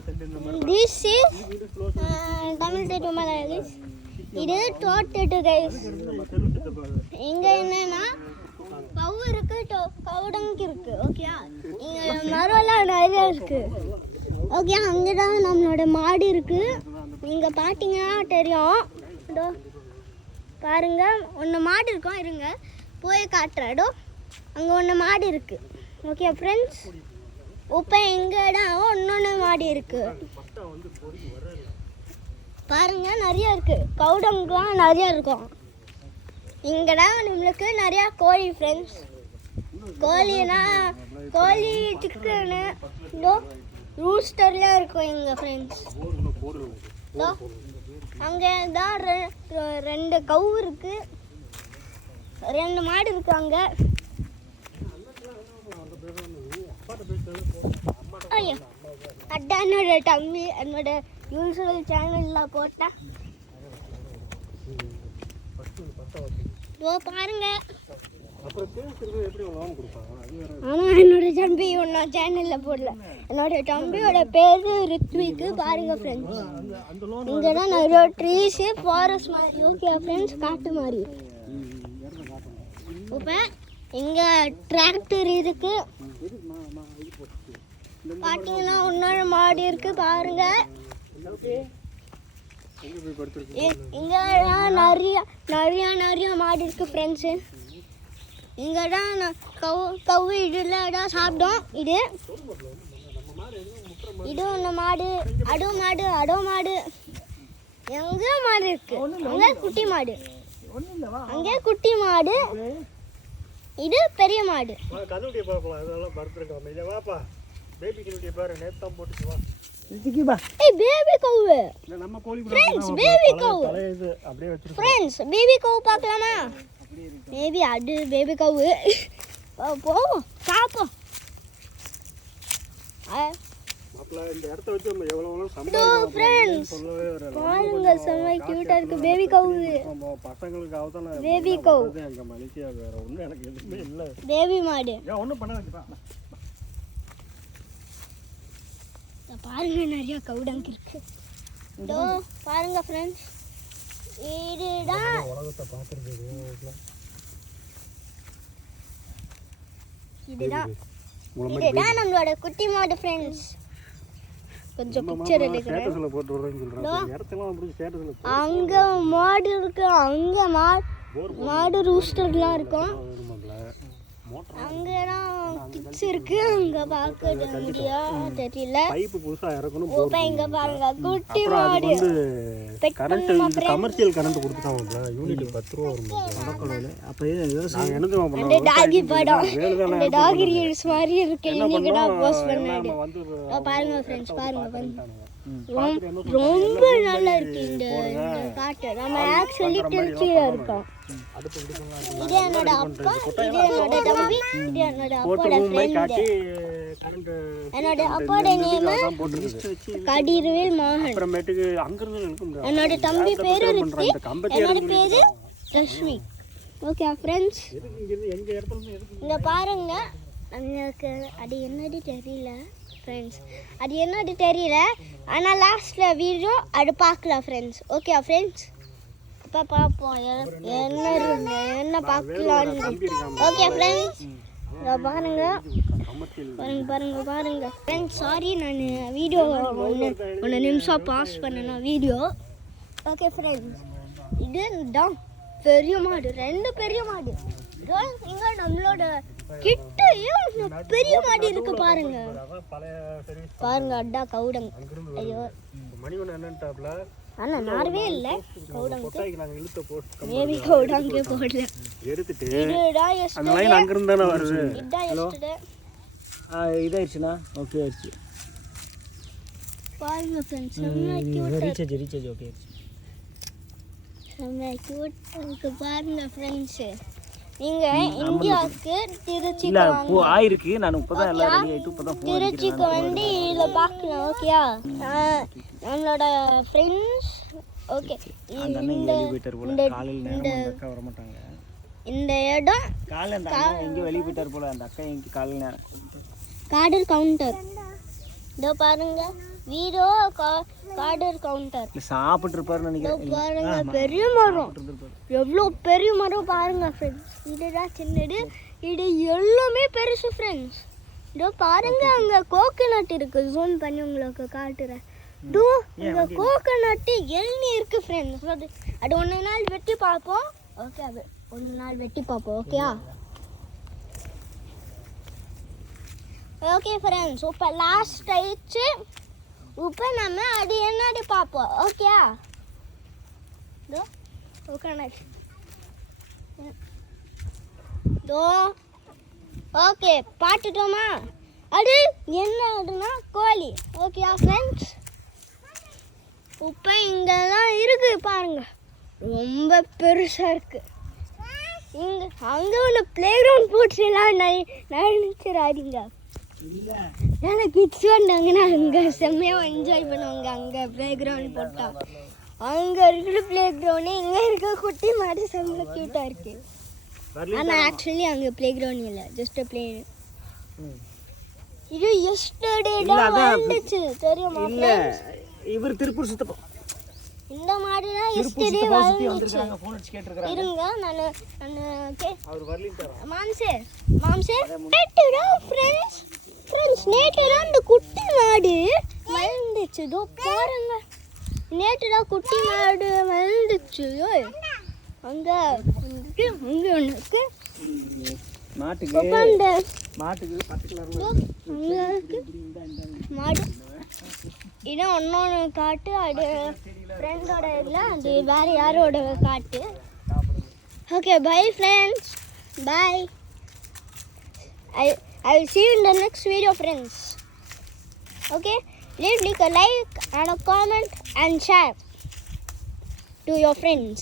This is Tamil tattoo Malayalis. இது throat tattoo guys. இங்க என்னன்னா கவு இருக்கு கவுடங்கு இருக்கு ஓகேயா. இங்க மரம்லாம் நிறைய இருக்கு ஓகே. அங்கதான் நம்மளோட மாடு இருக்கு. நீங்க பாத்தீங்கன்னா தெரியும். பாருங்க ஒன்று மாடு இருக்கும். இருங்க போய் காட்டுறடோ. அங்கே ஒன்று மாடு இருக்கு ஓகே ஃப்ரெண்ட்ஸ். இப்போ எங்கள் இடம் இன்னொன்று மாடு இருக்கு பாருங்க. நிறைய இருக்கு கவுடங்கெலாம் நிறைய இருக்கும். இங்கதான் நம்மளுக்கு நிறையா கோழி ஃப்ரெண்ட்ஸ். கோழினா கோழி சிக்கனு ரூஸ்டர்லாம் இருக்கும் எங்கள் ஃப்ரெண்ட்ஸ். அங்கே தான் 2 கவு இருக்கு, 2 மாடு இருக்கு அங்கே. ஐயோ அதான் என்னோட தம்பி என்னோட யூஸ்வல் சேனலில் போட்டேன் பாருங்க. ஆனால் என்னோட தம்பி ஒன்றும் சேனலில் போடல. என்னோட தம்பியோட பேர் ரித்விக்கு. பாருங்க ஃப்ரெண்ட்ஸ் இங்கே தான் நிறைய ட்ரீஸு ஃபாரஸ்ட் மாதிரி ஓகே ஃப்ரெண்ட்ஸ். காட்டு மாதிரி இப்போ இங்கே டிராக்டர் இருக்கு பார்த்தீங்கன்னா இன்னொரு மாடு இருக்கு பாருங்க. இங்க நிறைய மாடு இருக்கு ஃப்ரெண்ட்ஸு. இங்கே தான் கவு இதில் சாப்பிட்டோம். இது ஒன்று மாடு அடோ மாடு எங்கே மாடு இருக்கு. அங்கே குட்டி மாடு, அங்கே குட்டி மாடு, இது பெரிய மாடு. பேபி கவு பார்க்கலாமா? பேபி அது பேபி கவு போவோம் சாப்போம். பாருங்க செம்ம கியூட்டா இருக்கு பேபி கவு. பேபி கவு பேபி மாடு பாருங்க. நிறைய கவுடங்க இருக்கு பாருங்க ஃப்ரெண்ட்ஸ். இதுதான் நம்மளோட குட்டி மாடு ஃப்ரெண்ட்ஸ். கொஞ்சம் பிக்சர் எடுக்கிறேன். அங்க மாடு இருக்கு, அங்க மாடு ரூஸ்டர்லாம் இருக்கும். அங்கதான் கிட்ஸ் இருக்கு. அங்க பார்க்க முடியா தெரியல. இங்க பாருங்க குட்டி மாடு. கமர்ஷியல் கரண்ட் கொடுத்துட்டாங்க யூனிட் 10 ரூபா வரும். அப்ப அந்த டாகி படம் அந்த டாகி ரீல்ஸ் மாதிரி இருக்கு. நீங்க தான் போஸ்ட் பண்ணாரு பாருங்க ஃப்ரெண்ட்ஸ். பாருங்க ரொம்ப நல்லா இருக்கு இந்த காட்டு. நம்ம ஆக்சுவலி டென்ஷியா இருக்கோம். இது என்னோட அப்பா, இது என்னோட தம்பி, இது என்னோட அப்பாவோட ஃப்ரெண்ட். என்னோட அப்பாவோட நேம் கதிர்வேல் மோகன். என்னோட தம்பி பேரு ரித்விக், என்னோட பேரு ரஷ்மி. ஓகே ஃப்ரெண்ட்ஸ் இங்க பாருங்க. எனக்கு அது என்னது தெரியல ஃப்ரெண்ட்ஸ், அது என்னது தெரியல. ஆனால் லாஸ்ட்டில் வீடியோ அது பார்க்கலாம் ஃப்ரெண்ட்ஸ். ஓகே ஃப்ரெண்ட்ஸ் இப்போ பார்ப்போம் என்ன பார்க்கலான்னு. ஓகே ஃப்ரெண்ட்ஸ் பாருங்க ஃப்ரெண்ட்ஸ். சாரி நான் வீடியோ 1 நிமிஷம் பாஸ் பண்ணணும் வீடியோ. ஓகே ஃப்ரெண்ட்ஸ் இது தான் பெரிய மாடு, 2 பெரிய மாடு. இங்க நம்மளோட கிட்டயும் பெரிய மாடு இருக்கு பாருங்க. பாருங்க அட்டா கவுடங்க. ஐயோ அண்ணா நார்வே இல்ல கவுடங்க. மேபி கவுடங்க போடல எடுத்துட்டு அந்த லைன் அங்க இருந்து தான வருது. இதாயிருச்சுனா ஓகே ஆச்சு. பாருங்க फ्रेंड्स செம்ம கியூட். ரீசார்ஜ் ஓகே ஆச்சு. செம்ம கியூட் இருக்கு பாருங்க फ्रेंड्स. நீங்க இந்தியாவுக்கு திருச்சிக்கு வாங்க. ஆயிருக்கு. நான் இப்போதான் எல்லாம் ரெடி ஆயிட்டு இப்போதான் போன் திருச்சிக்கு வந்து இத பார்க்கலாம். ஓகேயா நம்மளோட फ्रेंड्स. ஓகே இந்த வெளியிட்டர் போல காலையில நேரமா அக்கா வர மாட்டாங்க. இந்த இடம் காலையில அந்த அக்கா எங்க வெளியிட்டர் போல அந்த அக்கா எங்க காலையில நேரம் கார்டர் கவுண்டர். இதோ பாருங்க வீடோ கார்டர் கவுண்டர் சாப்பிட்டு இருப்பாருன்னு நினைக்கிறேன். பாருங்க பெரிய மரம், எவ்வளோ பெரிய மரம் பாருங்க ஃப்ரெண்ட்ஸ். இதுதான் சின்னது, இது எல்லாமே பெருசு ஃப்ரெண்ட்ஸ். இதோ பாருங்க அங்கே கோகோனட் இருக்கு, ஜூம் பண்ணி உங்களுக்கு காட்டுறேன். இதோ இங்கே கோகோனட்டு எள்ளி இருக்கு ஃப்ரெண்ட்ஸ். அது ஒன்று நாள் வெட்டி பார்ப்போம். ஓகே, அது ஒரு நாள் வெட்டி பார்ப்போம். ஓகேயா? ஓகே ஃப்ரெண்ட்ஸ், இப்போ லாஸ்ட் ஆயிடுச்சு. இப்போ நம்ம அது என்னது பார்ப்போம். ஓகேயா? இதோ கோகோனட் இதோ. ஓகே, பார்த்துட்டோமா? அது என்ன அதுனா கோழி. ஓகேயா ஃப்ரெண்ட்ஸ்? இப்போ இங்கெல்லாம் இருக்கு பாருங்க, ரொம்ப பெருசாக இருக்கு. இங்கே அங்கே ஒன்று ப்ளே கிரவுண்ட் போட்டுலாம் நினைச்சிடாதீங்க. ஏன்னா கிட்ஸ் வந்தாங்கன்னா அங்கே செம்மையாக என்ஜாய் பண்ணுவாங்க. அங்கே ப்ளே கிரவுண்ட் போட்டால் அங்கே இருக்கிற ப்ளே கிரவுண்டு இங்கே இருக்க குட்டி மாதிரி செம்ம க்யூட்டாக இருக்கு. ஆனால் ஆக்சுவலி அங்கே ப்ளே கிரவுண்ட் இல்லை, ஜஸ்ட் ப்ளே. இது எஸ்டர்டே தான் வந்துச்சு தெரியுமா? இவர் திருப்பூர் சித்தப்பா இந்த மாதிரி தான் எஸ்டர்டே வந்துச்சு. இருங்க மாம்சே நேற்று தான் இந்த குட்டி மாடு வளர்ந்துச்சு. இதோ பாருங்க, நேற்று தான் குட்டி மாடு வளர்ந்துச்சு. அங்கே ஒன்று இருக்கு மாடு. இன்னும் ஒன்னொன்று காட்டு, அது ஃப்ரெண்டோட இல்லை, அது வேறு யாரோட காட்டு. Okay, bye friends, bye. I will see you in the next video friends. Okay, please leave a like and a comment and share to your friends.